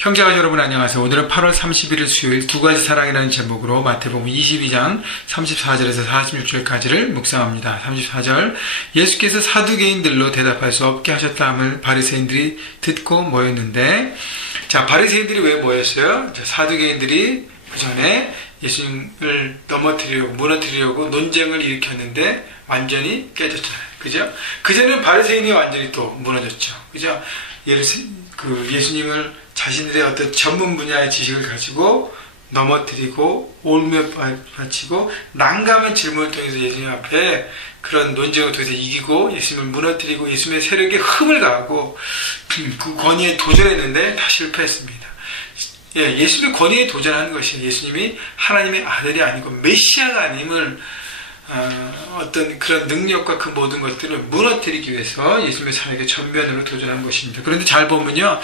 형제가 여러분 안녕하세요. 오늘은 8월 31일 수요일 두 가지 사랑이라는 제목으로 마태복음 22장 34절에서 46절까지를 묵상합니다. 34절 예수께서 사두개인들로 대답할 수 없게 하셨다함을 바리새인들이 듣고 모였는데, 자, 바리새인들이 왜 모였어요? 자, 사두개인들이 그 전에 예수님을 넘어뜨리려고, 무너뜨리려고 논쟁을 일으켰는데 완전히 깨졌잖아요. 그죠? 그전에는 바리새인이 완전히 또 무너졌죠. 그죠? 예수님을 자신들의 어떤 전문 분야의 지식을 가지고 넘어뜨리고 올며 바치고 난감한 질문을 통해서 예수님 앞에 그런 논쟁을 통해서 이기고 예수님을 무너뜨리고 예수님의 세력에 흠을 가하고 그 권위에 도전했는데 다 실패했습니다. 예수님의 권위에 도전하는 것이 예수님이 하나님의 아들이 아니고 메시아가 아님을 어떤 그런 능력과 그 모든 것들을 무너뜨리기 위해서 예수님의 사역의 전면으로 도전한 것입니다. 그런데 잘 보면요,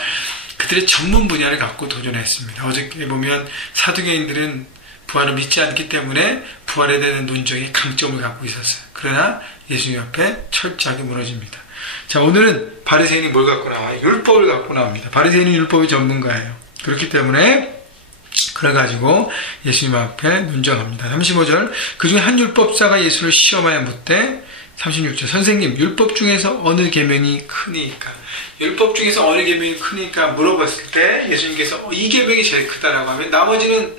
그들의 전문 분야를 갖고 도전했습니다. 어저께 보면 사두개인들은 부활을 믿지 않기 때문에 부활에 대한 논쟁에 강점을 갖고 있었어요. 그러나 예수님 앞에 철저하게 무너집니다. 자, 오늘은 바리새인이 뭘 갖고 나와요? 율법을 갖고 나옵니다. 바리새인은 율법의 전문가예요. 그렇기 때문에 그래가지고 예수님 앞에 논쟁합니다. 35절 그 중에 한 율법사가 예수를 시험하여 묻되, 36절 선생님, 율법 중에서 어느 계명이 크니까? 율법 중에서 어느 계명이 크니까 물어봤을 때 예수님께서 이 계명이 제일 크다라고 하면 나머지는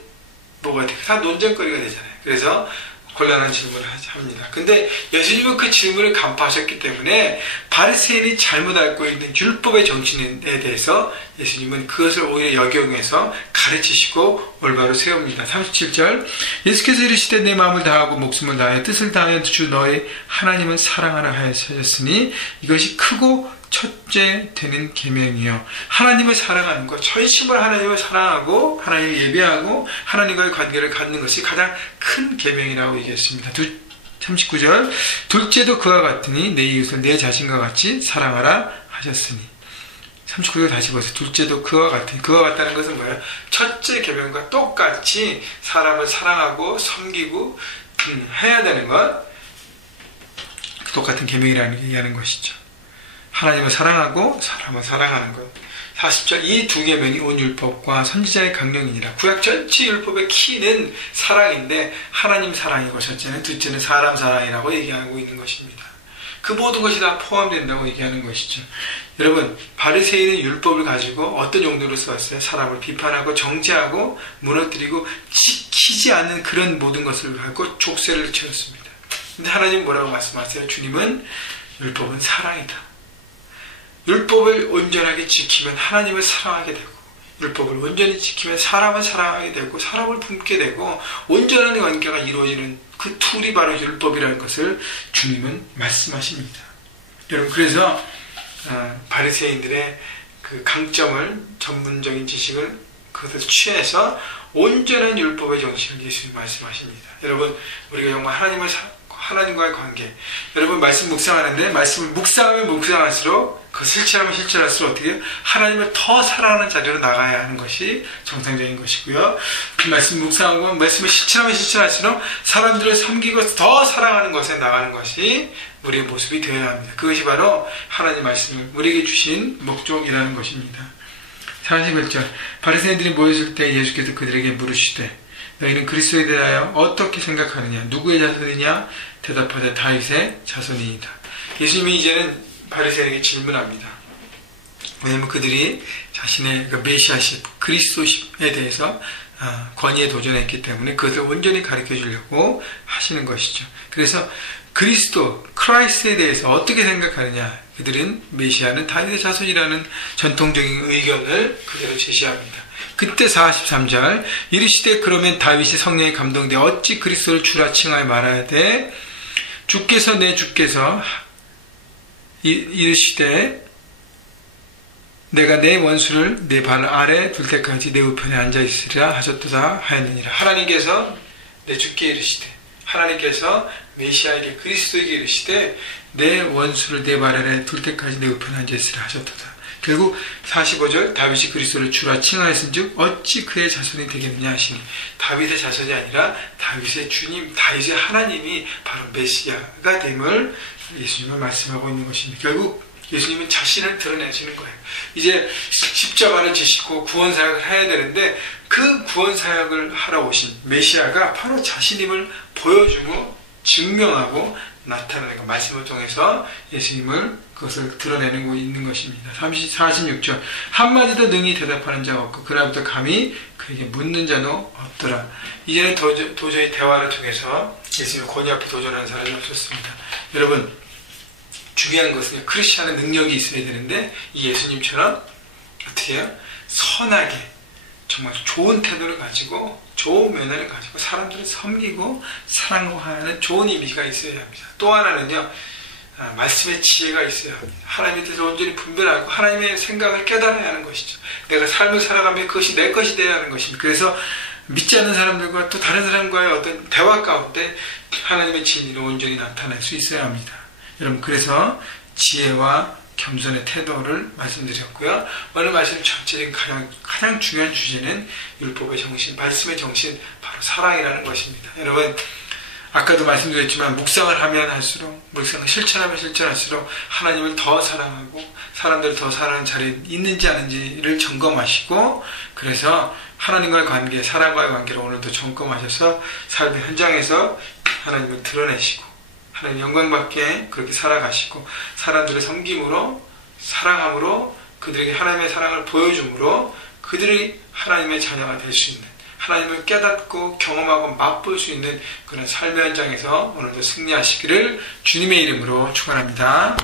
뭐가 돼요? 다 논쟁거리가 되잖아요. 그래서 곤란한 질문을 합니다. 근데 예수님은 그 질문을 간파하셨기 때문에 바리새인이 잘못 알고 있는 율법의 정신에 대해서 예수님은 그것을 오히려 역용해서 가르치시고 올바로 세웁니다. 37절 예수께서 이르시되 내 마음을 다하고 목숨을 다하여 뜻을 다하여 주 너의 하나님을 사랑하라 하셨으니 이것이 크고 첫째 되는 계명이요. 하나님을 사랑하는 것, 전심으로 하나님을 사랑하고 하나님을 예배하고 하나님과의 관계를 갖는 것이 가장 큰 계명이라고 얘기했습니다. 39절 둘째도 그와 같으니 내 이웃을 내 자신과 같이 사랑하라 하셨으니. 39절 다시 보세요. 둘째도 그와 같으니. 그와 같다는 것은 뭐예요? 첫째 계명과 똑같이 사람을 사랑하고 섬기고 해야 되는 것, 똑같은 계명이라는 얘기하는 것이죠. 하나님을 사랑하고 사람을 사랑하는 것. 40절 이 두 계명이 온 율법과 선지자의 강령이니라. 구약 전체 율법의 키는 사랑인데 하나님 사랑이고 첫째는, 둘째는 사람 사랑이라고 얘기하고 있는 것입니다. 그 모든 것이 다 포함된다고 얘기하는 것이죠. 여러분, 바리새인은 율법을 가지고 어떤 용도로 써왔어요? 사람을 비판하고 정죄하고 무너뜨리고 지키지 않는 그런 모든 것을 갖고 족쇄를 채웠습니다. 근데 하나님 뭐라고 말씀하세요? 주님은 율법은 사랑이다. 율법을 온전하게 지키면 하나님을 사랑하게 되고, 율법을 온전히 지키면 사람을 사랑하게 되고, 사람을 품게 되고, 온전한 관계가 이루어지는 그 툴이 바로 율법이라는 것을 주님은 말씀하십니다. 여러분, 그래서 바리새인들의 그 강점을, 전문적인 지식을 그것을 취해서 온전한 율법의 정신을 예수님이 말씀하십니다. 여러분, 우리가 정말 하나님과의 관계, 여러분 말씀 묵상하는데 말씀을 묵상하면 묵상할수록 그 실천하면 실천할수록 어떻게 해요? 하나님을 더 사랑하는 자리로 나가야 하는 것이 정상적인 것이고요. 그 말씀 묵상하고 말씀을 실천하면 실천할수록 사람들을 섬기고 더 사랑하는 것에 나가는 것이 우리의 모습이 되어야 합니다. 그것이 바로 하나님 말씀을 우리에게 주신 목적이라는 것입니다. 41절 바리새인들이 모였을 때 예수께서 그들에게 물으시되 너희는 그리스도에 대하여 어떻게 생각하느냐? 누구의 자손이냐? 대답하되 다윗의 자손이니이다. 예수님이 이제는 바리새인에게 질문합니다. 왜냐하면 그들이 자신의 메시아십, 그리스도십에 대해서 권위에 도전했기 때문에 그것을 온전히 가르쳐 주려고 하시는 것이죠. 그래서 그리스도, 크라이스트에 대해서 어떻게 생각하느냐? 그들은 메시아는 다윗의 자손이라는 전통적인 의견을 그대로 제시합니다. 그때 43절 이르시되 그러면 다윗이 성령에 감동되어 어찌 그리스도를 주라 칭하여 말해야 돼? 주께서 내 주께서 이르시되 내가 내 원수를 내 발 아래 둘 때까지 내 우편에 앉아 있으리라 하셨도다 하였느니라. 하나님께서 내 주께 이르시되, 하나님께서 메시아에게 그리스도에게 이르시되 내 원수를 내 발 아래 둘 때까지 내 우편에 앉아 있으리라 하셨도다. 결국 45절 다윗이 그리스도를 주라 칭하였은즉 어찌 그의 자손이 되겠느냐 하시니, 다윗의 자손이 아니라 다윗의 주님, 다윗의 하나님이 바로 메시아가 됨을 예수님은 말씀하고 있는 것입니다. 결국 예수님은 자신을 드러내시는 거예요. 이제 십자가를 지시고 구원사역을 해야 되는데 그 구원사역을 하러 오신 메시아가 바로 자신임을 보여주고 증명하고 나타나는 것, 말씀을 통해서 예수님을 그것을 드러내고 있는 것입니다. 46절 한마디도 능히 대답하는 자가 없고 그날부터 감히 그에게 묻는 자도 없더라. 이제는 도저히 대화를 통해서 예수님의 권위 앞에 도전하는 사람이 없었습니다. 여러분, 중요한 것은 크리스천의 능력이 있어야 되는데 이 예수님처럼 어떻게 해요? 선하게 정말 좋은 태도를 가지고 좋은 면을 가지고 사람들을 섬기고 사랑하는 좋은 이미지가 있어야 합니다. 또 하나는요, 말씀의 지혜가 있어야 합니다. 하나님에 대해서 온전히 분별하고 하나님의 생각을 깨달아야 하는 것이죠. 내가 삶을 살아가면 그것이 내 것이 되어야 하는 것입니다. 그래서 믿지 않는 사람들과 또 다른 사람과의 어떤 대화 가운데 하나님의 진리를 온전히 나타낼 수 있어야 합니다. 여러분, 그래서 지혜와 겸손의 태도를 말씀드렸고요. 오늘 말씀 전체적인 가장 중요한 주제는 율법의 정신, 말씀의 정신, 바로 사랑이라는 것입니다. 여러분, 아까도 말씀드렸지만 묵상을 하면 할수록, 묵상을 실천하면 실천할수록 하나님을 더 사랑하고 사람들을 더 사랑하는 자리에 있는지 아닌지를 점검하시고, 그래서 하나님과의 관계, 사랑과의 관계를 오늘도 점검하셔서 삶의 현장에서 하나님을 드러내시고 하나님 영광받게 그렇게 살아가시고 사람들의 섬김으로 사랑함으로 그들에게 하나님의 사랑을 보여줌으로 그들이 하나님의 자녀가 될 수 있는, 하나님을 깨닫고 경험하고 맛볼 수 있는 그런 삶의 현장에서 오늘도 승리하시기를 주님의 이름으로 축원합니다.